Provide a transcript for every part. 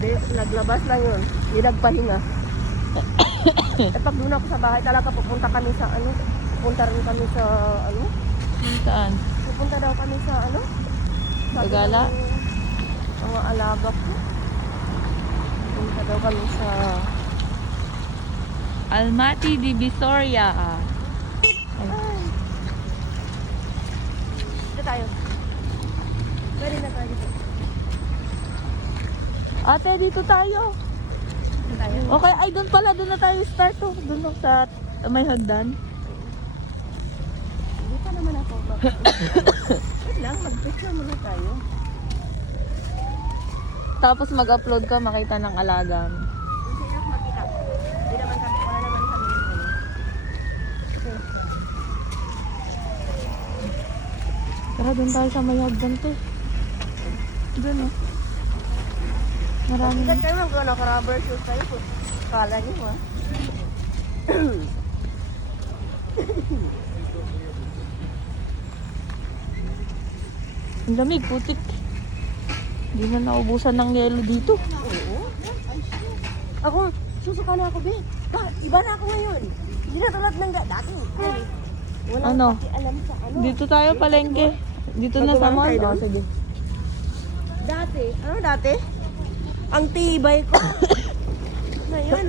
Naglabas lang yun. Hindi nagpahinga. Pag doon ako sa bahay, talaga pupunta kami sa ano. Pupunta rin kami sa ano. Saan? Pupunta daw kami sa ano. Gagala? Mga alaga ko. Pupunta daw kami sa... Almaty de Visoria. Dito tayo. Pwede na tayo dito. Ate, dito tayo. Dito tayo. Okay, ay doon pala. Doon na tayo start. Oh. Doon oh, sa may hagdan. Hindi pa naman ako. Wait lang, mag-picture muna tayo. Tapos mag-upload ka, makita ng alaga mo. Hindi ako makita. Hindi naman kami, wala naman kami. Okay. Tara, doon tayo sa may hagdan to. Doon oh. Maraming. Sikat kayo mga kung naka-rubber shoes kayo po. Kala niyo ha. Ang lamig, putik. Hindi na naubusan ng yelo dito. Oo. Ako, susuka na ako, be. Iba na ako ngayon. Hindi na tulad ng dati. Wala Ano? alam sa ano. Dito tayo palengke. Dito na sa mall. Tayo Oh, doon? sige. Dati. Ano dati? Ang tibay ko. Ngayon.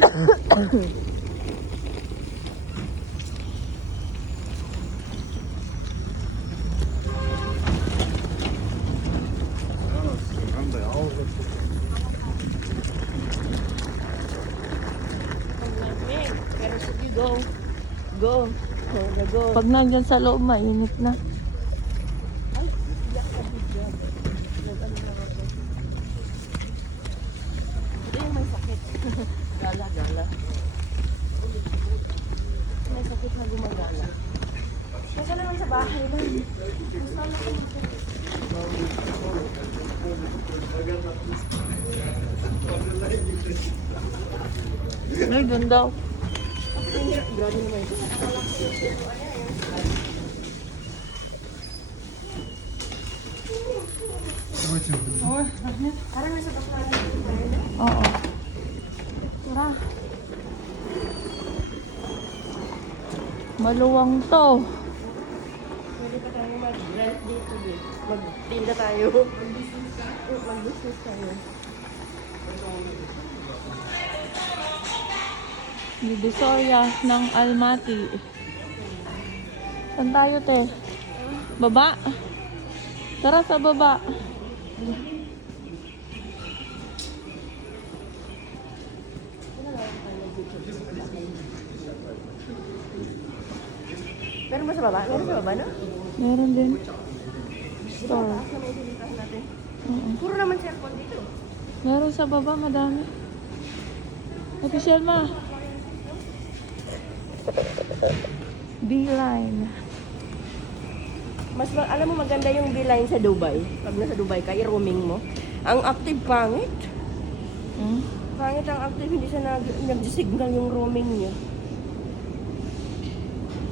Ang lamig. Pero sige, go. Go. Go na go. Pag nandyan sa loob, mainit na. Ay, iyak ka video. Nag-ano lang ako. Ito yung may sakit. Gala, gala. May sakit na gumagala. Nasa naman sa bahay lang. Gusto na ko dito. Ay, doon daw. Grabe naman ito. Parang nasa baklaran. Oo. Tara. Maluwang to. Pwede pa tayo mag-rent dito, be. Magtinda tayo. Mag-business tayo. Divisoria ng Almaty. Saan tayo, te? Baba? Tara sa baba. Meron ba sa baba? Meron sa baba, no? Meron din. Store. Taas na may dinitahan natin. Oo. Puro naman cellphone dito. Meron sa baba, madami. Ate Shelma. B-line. Alam mo maganda yung beeline sa Dubai. Pag nasa Dubai ka, i-roaming mo. Ang active pangit. Hmm? Pangit ang active, hindi siya nag-signal yung roaming niya.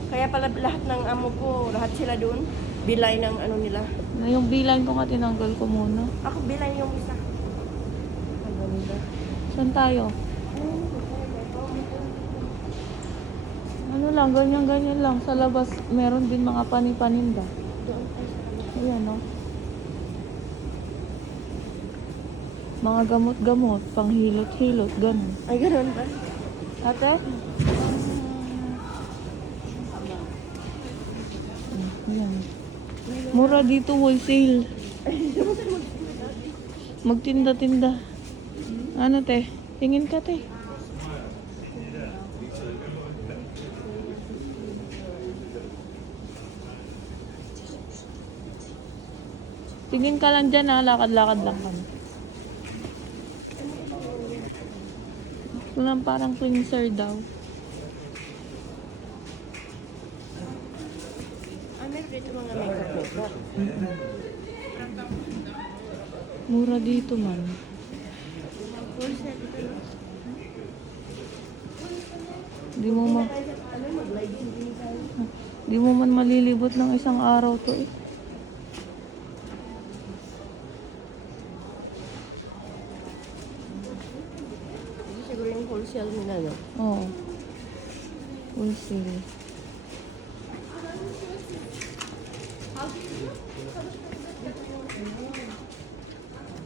Kaya pala lahat ng amo ko, lahat sila doon, beeline ang ano nila. Na yung B-line ko nga tinanggal ko muna. Ako beeline yung isa. Ang ganda. Saan tayo? Ano lang, ganyan-ganyan lang. Sa labas, meron din mga pani-paninda. Doon tayo sa ano. Ayan, no? Mga gamot-gamot, panghilot-hilot, ganun. Ay, ganoon ba? Ate? Ayan. Mura dito, wholesale. Magtinda-tinda. Ano, te? Tingin ka, te. Tingin ka lang dyan, ha? Lakad-lakad lang kami. Walang parang cleanser daw. Meron dito mga makeup. Mura dito man. Full set ito, no? Di mo ma Ano, mag-live din tayo. di mo man malilibot ng isang araw to eh. wholesale nila, no? Oo. Wholesale.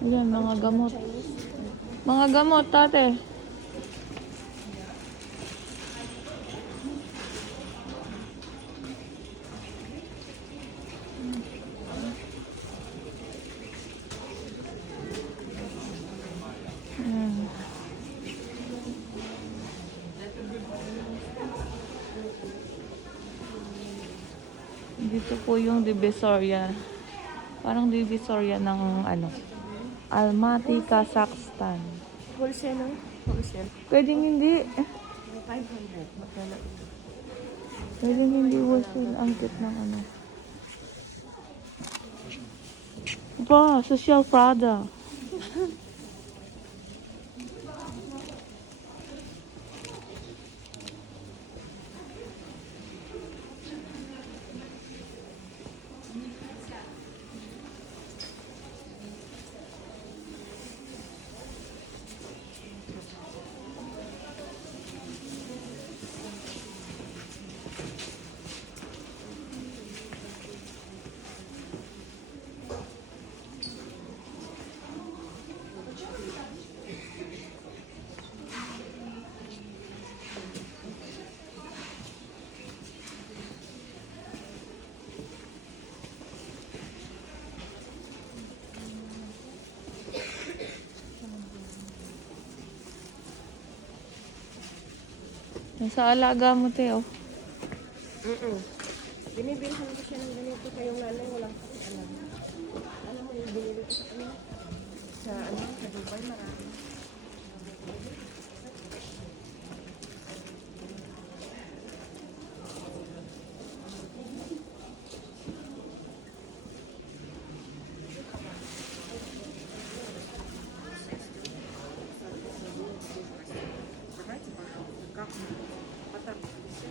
Ayan, mga gamot. Mga gamot, tate. Ayan. Dito po yung Divisoria. Parang Divisoria ng ano, Almaty, Kazakhstan. Wholesale, no? Wholesale. Pwedeng hindi. 500. Magkano? Pwedeng hindi wholesale. Ang cute ng ano. Ba, social Prada. Sa alaga mo, Teo. Binibilhan ko siya ng ganito kayong nanay, walang alam. Alam mo yung binili ko sa kanila? Sa ano, sa Dubai, marami.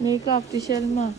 Makeup, ti Shelma.